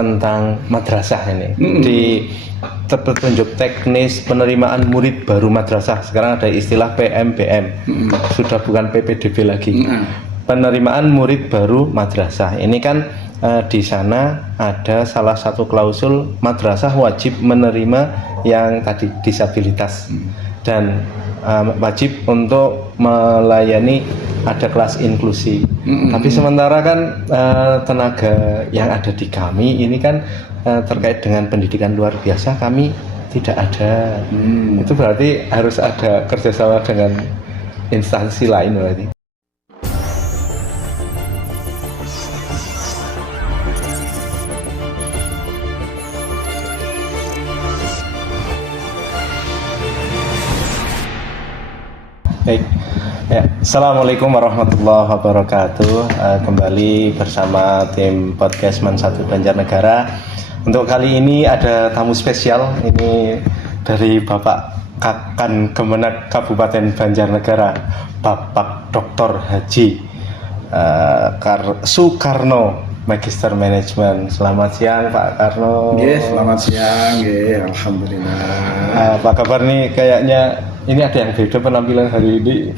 tentang madrasah ini. Di petunjuk teknis penerimaan murid baru madrasah, sekarang ada istilah PMBM, sudah bukan PPDB lagi. Penerimaan murid baru madrasah ini kan di sana ada salah satu klausul madrasah wajib menerima yang tadi disabilitas dan wajib untuk melayani ada kelas inklusi. Tapi sementara kan tenaga yang ada di kami ini kan terkait dengan pendidikan luar biasa kami tidak ada. Itu berarti harus ada kerjasama dengan instansi lain berarti. Baik, ya. Assalamualaikum warahmatullahi wabarakatuh. Kembali bersama tim podcast Man1 Banjarnegara. Untuk kali ini ada tamu spesial. Ini dari Bapak Kakan Kemenak Kabupaten Banjarnegara, Bapak Dr. Haji Sukarno, Magister Manajemen. Selamat siang Pak Karno. Selamat siang. Alhamdulillah. Apa kabar nih? Kayaknya ini ada yang beda penampilan hari ini.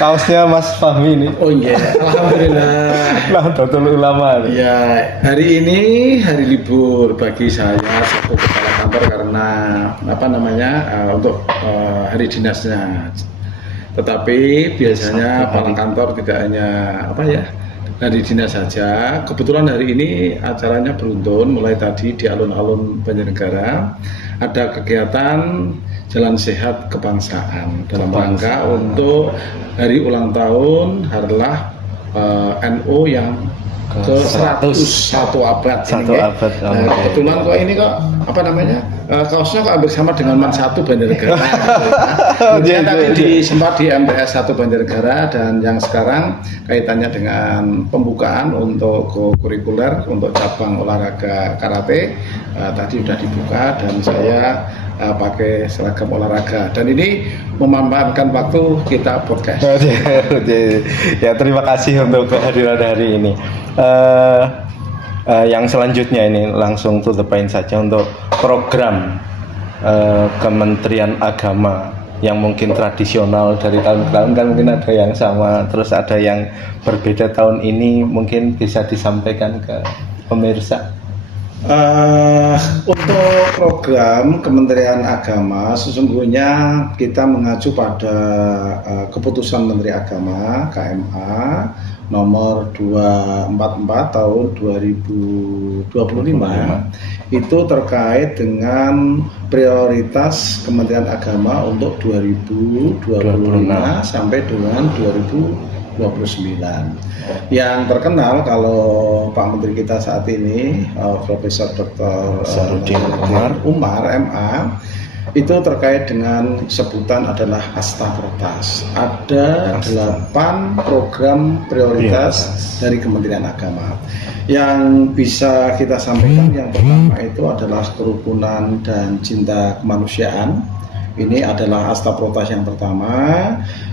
Kaosnya Mas Fahmi ini. Oh iya, alhamdulillah. Nahdlatul Ulama. Ya, hari ini hari libur bagi saya selaku kepala kantor karena untuk hari dinasnya. Tetapi biasanya kepala kantor tidak hanya hari dinas saja. Kebetulan hari ini acaranya beruntun, mulai tadi di alun-alun Banjarnegara ada kegiatan Jalan Sehat Kebangsaan dalam rangka untuk hari ulang tahun Harlah NU yang ke 101 abad. Kebetulan kok ini kaosnya kok hampir sama dengan Man1 Banjarnegara. Kemudian tadi sempat di MTS 1 Banjarnegara, dan yang sekarang kaitannya dengan pembukaan untuk kurikuler untuk cabang olahraga karate tadi sudah dibuka dan saya pakai seragam olahraga, dan ini memanfaatkan waktu kita podcast. Ya, terima kasih untuk kehadiran hari ini. Yang selanjutnya ini langsung to the point saja untuk program Kementerian Agama yang mungkin tradisional dari tahun ke tahun, kan mungkin ada yang sama terus ada yang berbeda tahun ini, mungkin bisa disampaikan ke pemirsa. Untuk program Kementerian Agama sesungguhnya kita mengacu pada keputusan Menteri Agama KMA nomor 244 tahun 2025 itu terkait dengan prioritas Kementerian Agama untuk 2025 sampai dengan 2029. Yang terkenal kalau Pak Menteri kita saat ini Profesor Dr. Umar MA itu terkait dengan sebutan adalah Astaprotas. Ada 8 program prioritas dari Kementerian Agama. Yang bisa kita sampaikan yang pertama itu adalah kerukunan dan cinta kemanusiaan. Ini adalah Astaprotas yang pertama.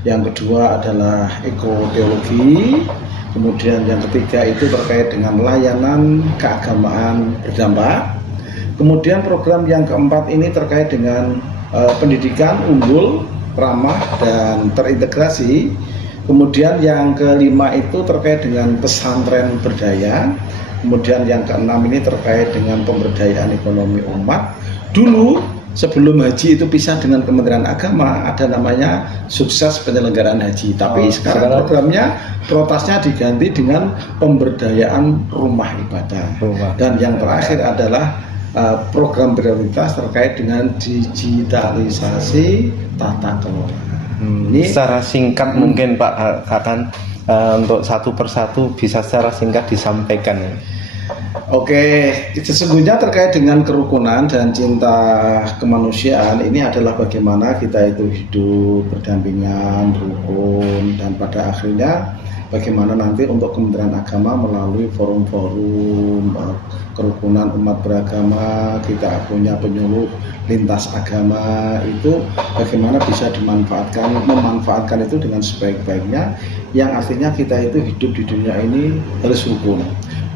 Yang kedua adalah ekoteologi. Kemudian yang ketiga itu terkait dengan layanan keagamaan berdampak. Kemudian program yang keempat ini terkait dengan pendidikan unggul, ramah, dan terintegrasi. Kemudian yang kelima itu terkait dengan pesantren berdaya. Kemudian yang keenam ini terkait dengan pemberdayaan ekonomi umat. Dulu sebelum haji itu pisah dengan Kementerian Agama, ada namanya sukses penyelenggaraan haji. Tapi sekarang programnya prioritasnya diganti dengan pemberdayaan rumah ibadah. Dan yang terakhir adalah program prioritas terkait dengan digitalisasi tata kelola. Ini secara singkat mungkin Pak Kakan, untuk satu persatu bisa secara singkat disampaikan. Oke, sesungguhnya terkait dengan kerukunan dan cinta kemanusiaan ini adalah bagaimana kita itu hidup berdampingan, rukun, dan pada akhirnya bagaimana nanti untuk Kementerian Agama melalui forum-forum kerukunan umat beragama, kita punya penyuluh lintas agama, itu bagaimana bisa memanfaatkan itu dengan sebaik-baiknya, yang artinya kita itu hidup di dunia ini harus rukun.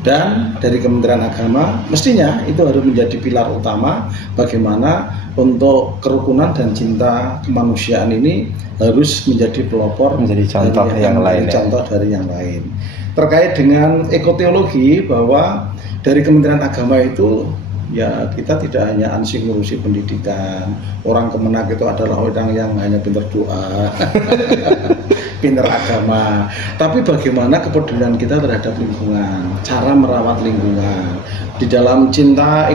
Dan dari Kementerian Agama mestinya itu harus menjadi pilar utama bagaimana untuk kerukunan dan cinta kemanusiaan ini harus menjadi pelopor, menjadi contoh yang lain, contoh dari yang lain. Terkait dengan ekoteologi, bahwa dari Kementerian Agama itu ya kita tidak hanya ansih ngurusi pendidikan. Orang Kemenak itu adalah orang yang hanya pintar doa, pintar agama. Tapi bagaimana kepedulian kita terhadap lingkungan, cara merawat lingkungan. Di dalam cinta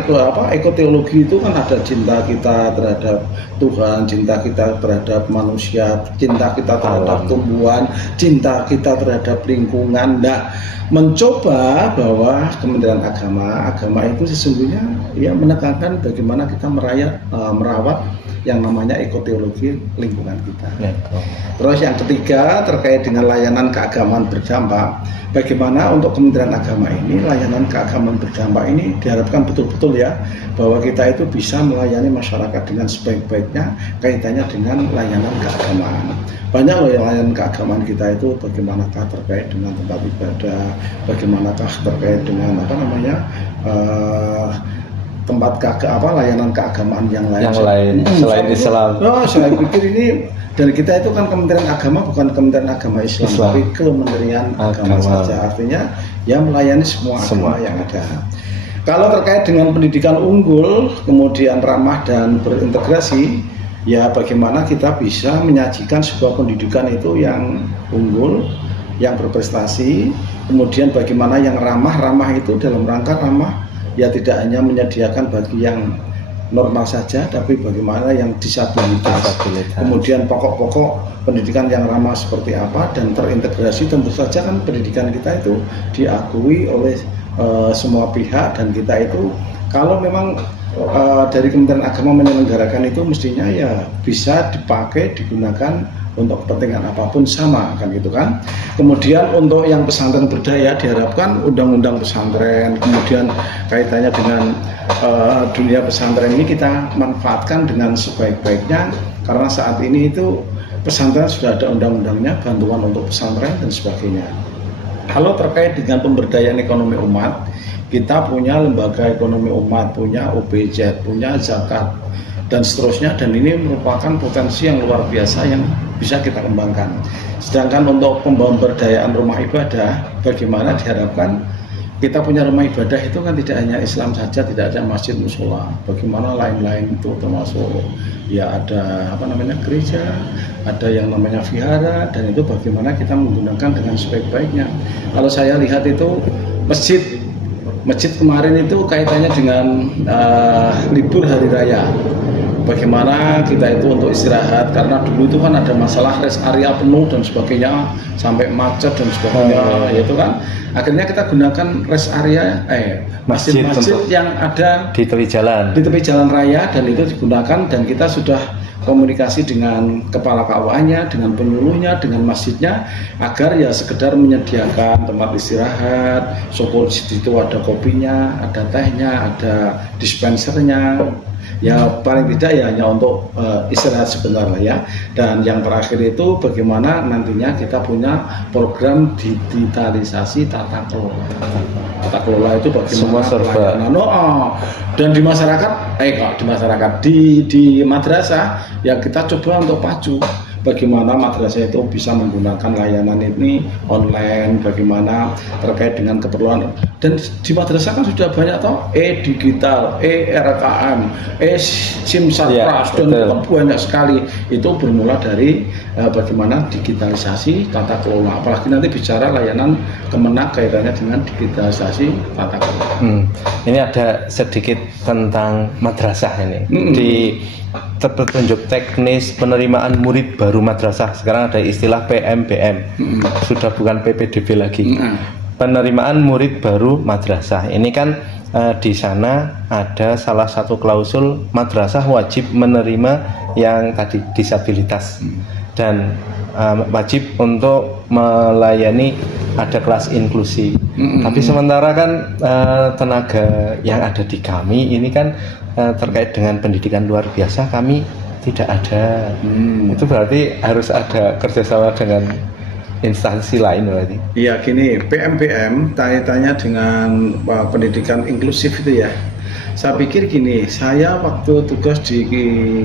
ekoteologi itu kan ada cinta kita terhadap Tuhan, cinta kita terhadap manusia, cinta kita terhadap tumbuhan, cinta kita terhadap lingkungan. Nah, mencoba bahwa Kementerian Agama itu sesungguhnya ya menekankan bagaimana kita merawat yang namanya ekoteologi lingkungan kita. Terus yang ketiga terkait dengan layanan keagamaan berdampak, bagaimana untuk Kementerian Agama ini layanan keagamaan berdampak ini diharapkan betul-betul ya bahwa kita itu bisa melayani masyarakat dengan sebaik-baiknya kaitannya dengan layanan keagamaan. Banyak loh yang layanan keagamaan kita itu bagaimanakah terkait dengan tempat ibadah, bagaimanakah terkait dengan tempat layanan keagamaan yang lain selain Islam. Saya pikir ini dari kita itu kan Kementerian Agama bukan Kementerian Agama Islam. Tapi Kementerian Agama saja, artinya ya melayani semua agama yang ada. Kalau terkait dengan pendidikan unggul, kemudian ramah dan berintegrasi, ya bagaimana kita bisa menyajikan sebuah pendidikan itu yang unggul, yang berprestasi, kemudian bagaimana yang ramah itu dalam rangka ramah ya tidak hanya menyediakan bagi yang normal saja, tapi bagaimana yang disabilitas. Kemudian pokok-pokok pendidikan yang ramah seperti apa dan terintegrasi. Tentu saja kan pendidikan kita itu diakui oleh semua pihak, dan kita itu kalau memang dari Kementerian Agama menyelenggarakan itu mestinya ya bisa dipakai, digunakan untuk kepentingan apapun sama kan gitu kan. Kemudian untuk yang pesantren berdaya diharapkan undang-undang pesantren, kemudian kaitannya dengan dunia pesantren ini kita manfaatkan dengan sebaik-baiknya, karena saat ini itu pesantren sudah ada undang-undangnya, bantuan untuk pesantren dan sebagainya. Kalau terkait dengan pemberdayaan ekonomi umat, kita punya lembaga ekonomi umat, punya OBZ, punya zakat dan seterusnya, dan ini merupakan potensi yang luar biasa yang bisa kita kembangkan. Sedangkan untuk pemberdayaan rumah ibadah, bagaimana diharapkan kita punya rumah ibadah itu kan tidak hanya Islam saja, tidak ada masjid, musola, bagaimana lain-lain itu termasuk ya ada gereja, ada yang namanya vihara, dan itu bagaimana kita menggunakan dengan sebaik-baiknya. Kalau saya lihat itu masjid kemarin itu kaitannya dengan libur hari raya. Bagaimana kita itu untuk istirahat, karena dulu itu kan ada masalah rest area penuh dan sebagainya, sampai macet dan sebagainya, itu kan akhirnya kita gunakan rest area masjid-masjid yang ada di tepi jalan raya, dan itu digunakan, dan kita sudah komunikasi dengan kepala KUA-nya, dengan penyuluhnya, dengan masjidnya, agar ya sekedar menyediakan tempat istirahat, syukur di situ ada kopinya, ada tehnya, ada dispensernya. Ya paling tidak ya hanya untuk istirahat sebentar lah ya. Dan yang terakhir itu bagaimana nantinya kita punya program digitalisasi tata kelola. Tata kelola itu bagaimana pelayanan. Dan di masyarakat, di madrasah ya kita coba untuk pacu bagaimana madrasah itu bisa menggunakan layanan ini online, bagaimana terkait dengan keperluan. Dan di madrasah kan sudah banyak digital, RKM, Simsatras, dan banyak sekali. Itu bermula dari bagaimana digitalisasi tata kelola. Apalagi nanti bicara layanan Kemenak kaitannya dengan digitalisasi tata kelola. Ini ada sedikit tentang madrasah ini. Di petunjuk teknis penerimaan murid baru madrasah, sekarang ada istilah PMBM, sudah bukan PPDB lagi. Penerimaan murid baru madrasah ini kan di sana ada salah satu klausul madrasah wajib menerima yang tadi disabilitas, dan wajib untuk melayani ada kelas inklusi. Tapi sementara kan tenaga yang ada di kami ini kan terkait dengan pendidikan luar biasa kami tidak ada. Itu berarti harus ada kerjasama dengan instansi lain berarti. Iya gini, PMBM tanya-tanya dengan pendidikan inklusif itu ya. Saya pikir gini, saya waktu tugas di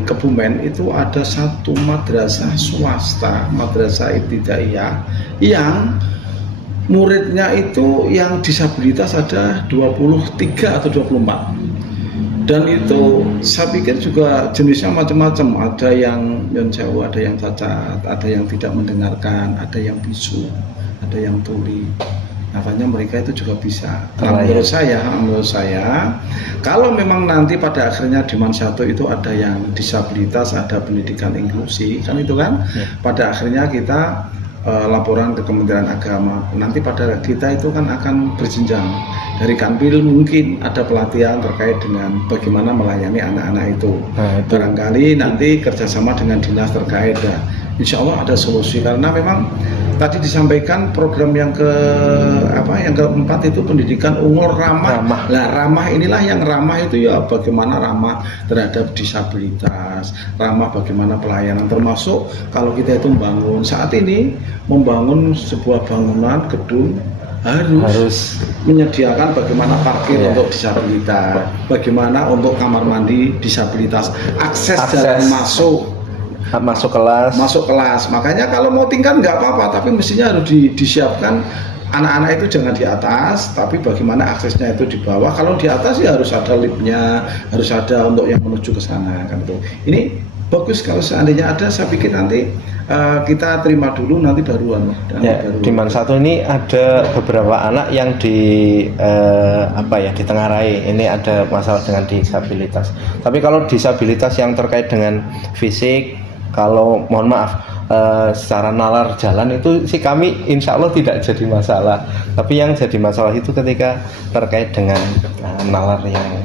Kebumen itu ada satu madrasah swasta, madrasah ibtidaiyah yang muridnya itu yang disabilitas ada 23 atau 24. Dan itu saya pikir juga jenisnya macam-macam, ada yang jauh, ada yang cacat, ada yang tidak mendengarkan, ada yang bisu, ada yang tuli. Katanya mereka itu juga bisa. Nah, menurut saya, kalau memang nanti pada akhirnya di Mansatu itu ada yang disabilitas, ada pendidikan inklusi, kan itu kan, pada akhirnya kita laporan ke Kementerian Agama. Nanti pada kita itu kan akan berjenjang. Dari Kanwil mungkin ada pelatihan terkait dengan bagaimana melayani anak-anak itu. Barangkali nanti kerjasama dengan dinas terkait ya. Insya Allah ada solusi, karena memang tadi disampaikan program yang keempat itu pendidikan unggul ramah. Nah, ramah inilah yang ramah itu ya bagaimana ramah terhadap disabilitas, ramah bagaimana pelayanan, termasuk kalau kita itu membangun sebuah bangunan gedung harus menyediakan bagaimana parkir untuk disabilitas, bagaimana untuk kamar mandi disabilitas, akses jalan masuk kelas. Makanya kalau mau tingkat nggak apa-apa, tapi mestinya harus disiapkan anak-anak itu jangan di atas, tapi bagaimana aksesnya itu di bawah. Kalau di atas ya harus ada liftnya, harus ada untuk yang menuju ke sana kan itu. Ini bagus kalau seandainya ada, saya pikir nanti kita terima dulu, nanti baruan. Di Mansatu ini ada beberapa anak yang ditengarai. Ini ada masalah dengan disabilitas. Tapi kalau disabilitas yang terkait dengan fisik, kalau mohon maaf secara nalar jalan itu sih kami insya Allah tidak jadi masalah. Tapi yang jadi masalah itu ketika terkait dengan nalar yang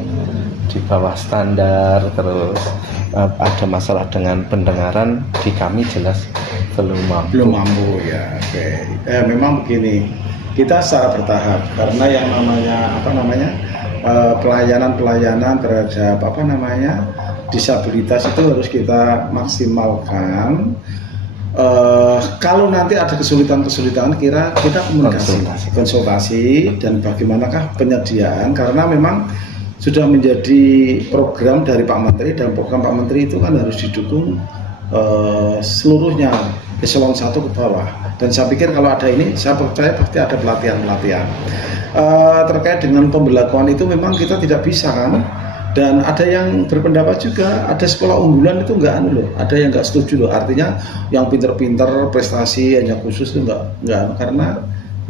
di bawah standar, terus ada masalah dengan pendengaran, di kami jelas belum mampu ya. Oke. Memang begini, kita secara bertahap, karena yang namanya pelayanan terhadap disabilitas itu harus kita maksimalkan. Kalau nanti ada kesulitan kita konsultasi dan bagaimanakah penyediaan, karena memang sudah menjadi program dari Pak Menteri, dan program Pak Menteri itu kan harus didukung seluruhnya eselon 1 ke bawah. Dan saya pikir kalau ada ini, saya percaya pasti ada pelatihan terkait dengan pembelakuan itu. Memang kita tidak bisa kan, dan ada yang berpendapat juga ada sekolah unggulan itu enggak ada yang enggak setuju artinya yang pinter-pinter prestasi hanya khusus itu enggak, karena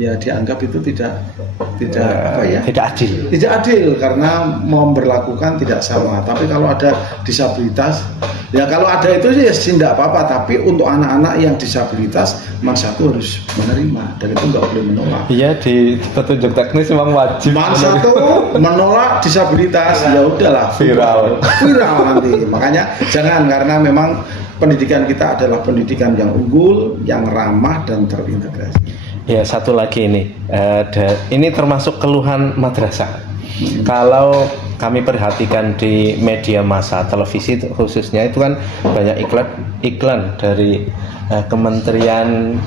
ya dianggap itu tidak adil karena memberlakukan tidak sama. Tapi kalau ada disabilitas, ya kalau ada itu ya tidak apa-apa, tapi untuk anak-anak yang disabilitas Mansatu harus menerima, dan itu nggak boleh menolak. Iya, di petunjuk teknis memang wajib. Mansatu menolak disabilitas, ya udahlah viral nanti. Makanya jangan, karena memang pendidikan kita adalah pendidikan yang unggul, yang ramah dan terintegrasi. Ya, satu lagi ini termasuk keluhan madrasah. Kalau kami perhatikan di media massa, televisi khususnya, itu kan banyak iklan dari Kementerian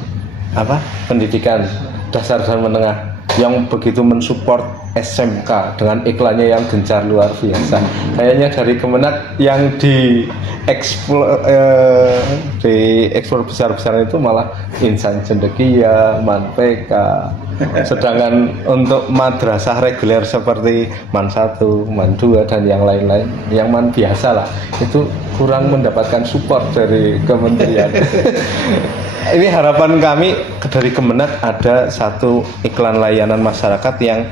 Pendidikan Dasar dan Menengah yang begitu mensupport SMK dengan iklannya yang gencar luar biasa. Kayaknya dari Kemenak yang diekspor besar-besaran itu malah Insan Cendekia, Manpeka. Sedangkan untuk madrasah reguler seperti Mansatu, Man2 dan yang lain-lain, yang man biasa lah, itu kurang mendapatkan support dari kementerian. Ini harapan kami dari Kemenak ada satu iklan layanan masyarakat yang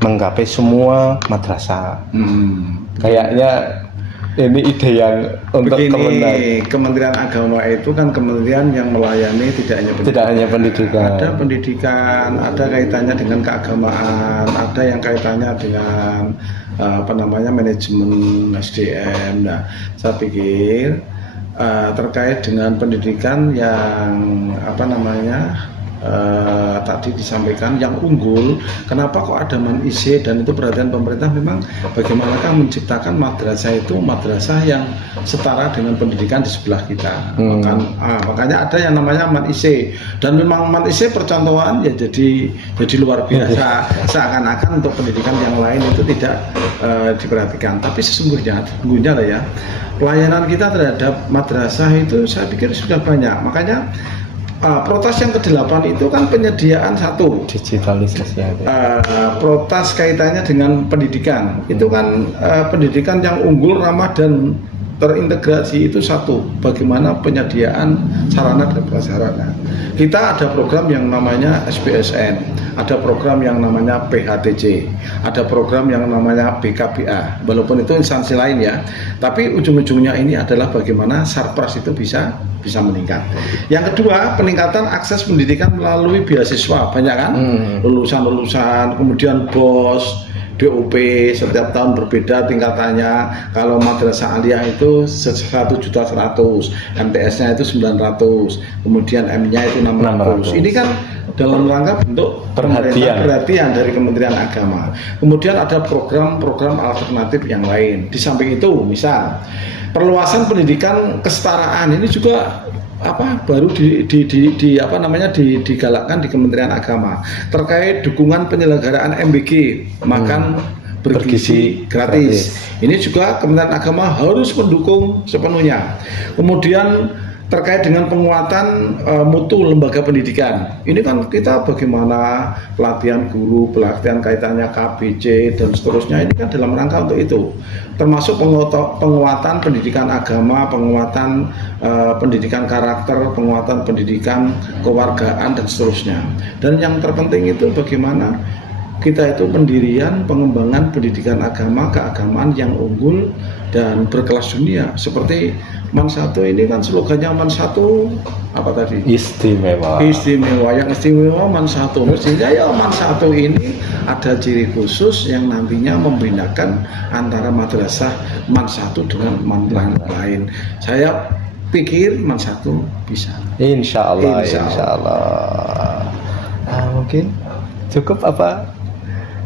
menggapai semua madrasah. Kayaknya ini ide yang untuk Kemenak. Kementerian Agama itu kan kementerian yang melayani tidak hanya pendidikan. Ada pendidikan, ada kaitannya dengan keagamaan, ada yang kaitannya dengan manajemen SDM. Nah, saya pikir terkait dengan pendidikan yang tadi disampaikan yang unggul, kenapa kok ada MAN-IC, dan itu perhatian pemerintah memang bagaimanakah menciptakan madrasah yang setara dengan pendidikan di sebelah kita. Makanya ada yang namanya MAN-IC, dan memang MAN-IC percontohan ya jadi luar biasa. Seakan-akan untuk pendidikan yang lain itu tidak diperhatikan, tapi sesungguhnya lah ya, pelayanan kita terhadap madrasah itu saya pikir sudah banyak. Makanya protas yang ke-8 itu kan penyediaan satu digitalisasi. protas kaitannya dengan pendidikan. Itu kan pendidikan yang unggul, ramah dan terintegrasi itu satu. Bagaimana penyediaan sarana dan prasarana. Kita ada program yang namanya SBSN, ada program yang namanya PHTC, ada program yang namanya BKBA. Walaupun itu instansi lain ya, tapi ujung-ujungnya ini adalah bagaimana Sarpras itu bisa meningkat. Yang kedua, peningkatan akses pendidikan melalui beasiswa, banyak kan? Lulusan-lulusan, kemudian BOS, DOP setiap tahun berbeda tingkatannya. Kalau madrasah aliyah itu 1.100.000, MTS-nya itu 900, kemudian M-nya itu 600. Ini kan dalam rangka bentuk perhatian dari Kementerian Agama. Kemudian ada program-program alternatif yang lain. Di samping itu, misal perluasan pendidikan kesetaraan ini juga baru digalakkan di Kementerian Agama terkait dukungan penyelenggaraan MBG, makan bergizi gratis. Ini juga Kementerian Agama harus mendukung sepenuhnya. Kemudian terkait dengan penguatan mutu lembaga pendidikan. Ini kan kita bagaimana pelatihan guru, pelatihan kaitannya KBC dan seterusnya, ini kan dalam rangka untuk itu. Termasuk penguatan pendidikan agama, penguatan pendidikan karakter, penguatan pendidikan kewargaan dan seterusnya. Dan yang terpenting itu bagaimana kita itu pendirian pengembangan pendidikan agama, keagamaan yang unggul dan berkelas dunia. Seperti MAN 1 ini kan slogannya MAN 1 apa tadi? Istimewa. Yang istimewa MAN 1. Mestinya ya MAN 1 ini ada ciri khusus yang nantinya membedakan antara madrasah MAN 1 dengan MAN lain. Saya pikir MAN 1 bisa. Insya Allah. Mungkin cukup apa?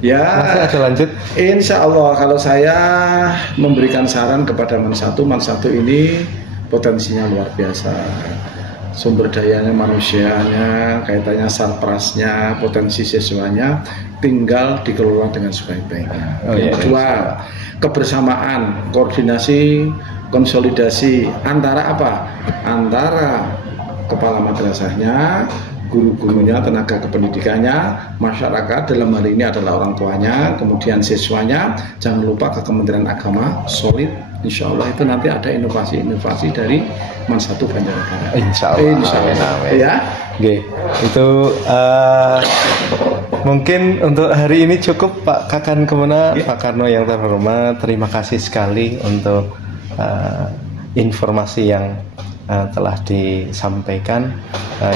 Ya, masih ada lanjut. Insya Allah kalau saya memberikan saran kepada MAN 1 ini potensinya luar biasa. Sumber dayanya, manusianya, kaitannya Sarprasnya, potensi siswanya, tinggal dikelola dengan sebaik-baiknya. Yang kedua, kebersamaan, koordinasi, konsolidasi antara antara kepala madrasahnya, guru-gurunya, tenaga kependidikannya, masyarakat dalam hal ini adalah orang tuanya, kemudian siswanya. Jangan lupa ke Kementerian Agama solid. Insya Allah itu nanti ada inovasi-inovasi dari MAN 1 Banjarnegara. Insya Allah. Ya. Oke. Itu mungkin untuk hari ini cukup, Pak Kakan Kemena, Pak Karno yang terhormat. Terima kasih sekali untuk informasi yang telah disampaikan.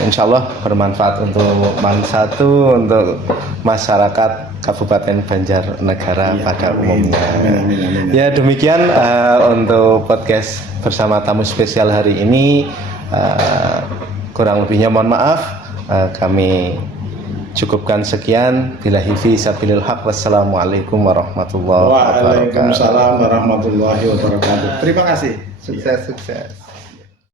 Insya Allah bermanfaat untuk MAN 1, untuk masyarakat Kabupaten Banjarnegara pada umumnya. Ya demikian untuk podcast bersama tamu spesial hari ini. Kurang lebihnya mohon maaf. Kami cukupkan sekian. Billahi fi sabilil haq. Wassalamualaikum warahmatullahi wabarakatuh. Waalaikumsalam warahmatullahi wabarakatuh. Terima kasih. Sukses.